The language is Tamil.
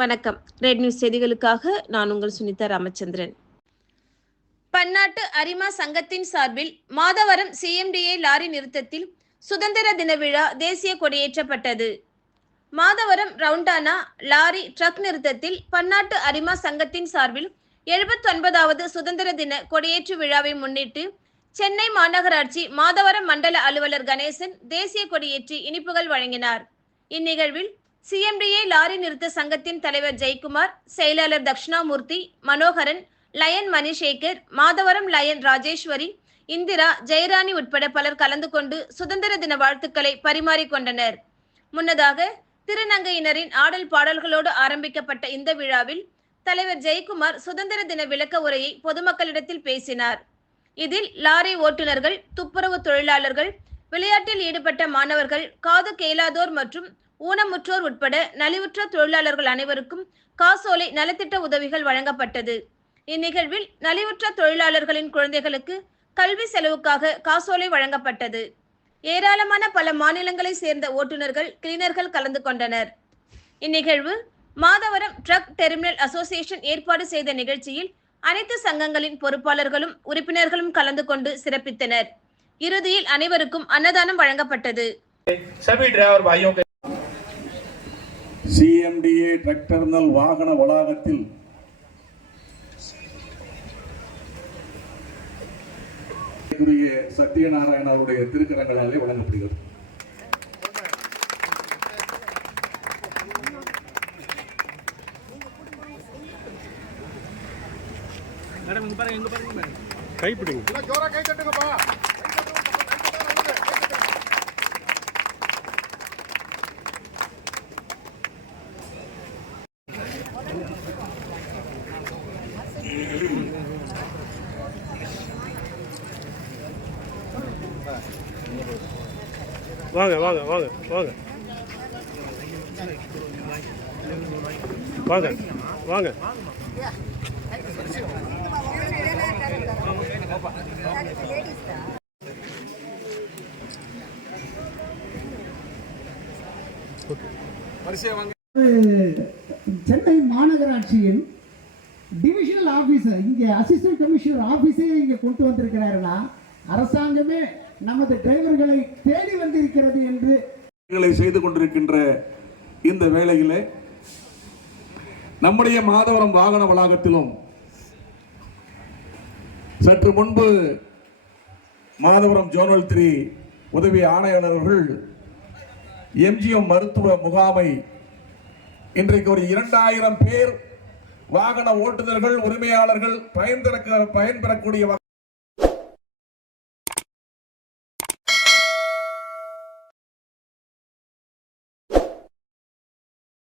வணக்கம். ரெட் நியூஸ் செய்திகளுக்காக நான் உங்கள் சுனிதா ராமச்சந்திரன். பன்னாட்டு அரிமா சங்கத்தின் சார்பில் மாதவரம் சிஎம்டிஏ லாரி நிறுத்தத்தில் சுதந்திர தின விழா தேசிய கொடியேற்றப்பட்டது. மாதவரம் ரவுண்டானா லாரி ட்ரக் நிறுத்தத்தில் பன்னாட்டு அரிமா சங்கத்தின் சார்பில் எழுபத்தொன்பதாவது சுதந்திர தின கொடியேற்று விழாவை முன்னிட்டு சென்னை மாநகராட்சி மாதவரம் மண்டல அலுவலர் கணேசன் தேசிய கொடியேற்றி இனிப்புகள் வழங்கினார். இந்நிகழ்வில் சிஎம்டிஏ லாரி நிறுத்த சங்கத்தின் தலைவர் ஜெயக்குமார் செயலாளர் தக்ஷணாமூர்த்தி மனோகரன் லயன் மணிசேகர் மாதவரம் லயன் ராஜேஸ்வரி இந்திரா ஜெயராணி உட்பட பலர் கலந்து கொண்டு சுதந்திர தின வாழ்த்துக்களை பரிமாறிக்கொண்டனர். முன்னதாக திருநங்கையினரின் ஆடல் பாடல்களோடு ஆரம்பிக்கப்பட்ட இந்த விழாவில் தலைவர் ஜெயக்குமார் சுதந்திர தின விளக்க உரையை பொதுமக்களிடத்தில் பேசினார். இதில் லாரி ஓட்டுநர்கள் துப்புரவு தொழிலாளர்கள் விளையாட்டில் ஈடுபட்ட மாணவர்கள் காது கேளாதோர் மற்றும் ஊனமுற்றோர் உட்பட நலிவுற்ற தொழிலாளர்கள் அனைவருக்கும் காசோலை நலத்திட்ட உதவிகள் வழங்கப்பட்டது. இந்நிகழ்வில் நலிவுற்ற தொழிலாளர்களின் குழந்தைகளுக்கு கல்வி செலவுக்காக காசோலை வழங்கப்பட்டது. ஏராளமான பல மாநிலங்களை சேர்ந்த ஓட்டுநர்கள் கிளீனர்கள் கலந்து கொண்டனர். இந்நிகழ்வு மாதவரம் ட்ரக் டெர்மினல் அசோசியேஷன் ஏற்பாடு செய்த நிகழ்ச்சியில் அனைத்து சங்கங்களின் பொறுப்பாளர்களும் உறுப்பினர்களும் கலந்து கொண்டு சிறப்பித்தனர். இறுதியில் அனைவருக்கும் அன்னதானம் வழங்கப்பட்டது. சிஎம்டிஏ ட்ரக் டெர்மினல் வாகன வளாகத்தில் உரிய சத்யநாராயண அவருடைய திருக்கரங்களாலே வழங்கப்படுகிறது. வாங்க வாங்க வாங்க வாங்க. வாங்க வாங்க. சென்னை மாநகராட்சியின் டிவிஷனல் ஆபீசர் இங்கே அசிஸ்டன்ட் கமிஷனர் ஆபீஸே இங்கே கொண்டு வந்திருக்கிறாருன்னா அரசாங்கமே நமது டிரைவர்களை தேடி வந்திருக்கிறது என்று செய்து கொண்டிருக்கின்ற இந்த வேளையிலே நம்முடைய மாதவரம் வாகன வளாகத்திலும் சற்று முன்பு மாதவரம் ஜோனல் த்ரீ உதவி ஆணையாளர் அவர்கள் எம்ஜிஎம் மருத்துவ முகாமை இன்றைக்கு ஒரு இரண்டாயிரம் பேர் வாகன ஓட்டுநர்கள் உரிமையாளர்கள் பயன்பெற பயன்பெறக்கூடிய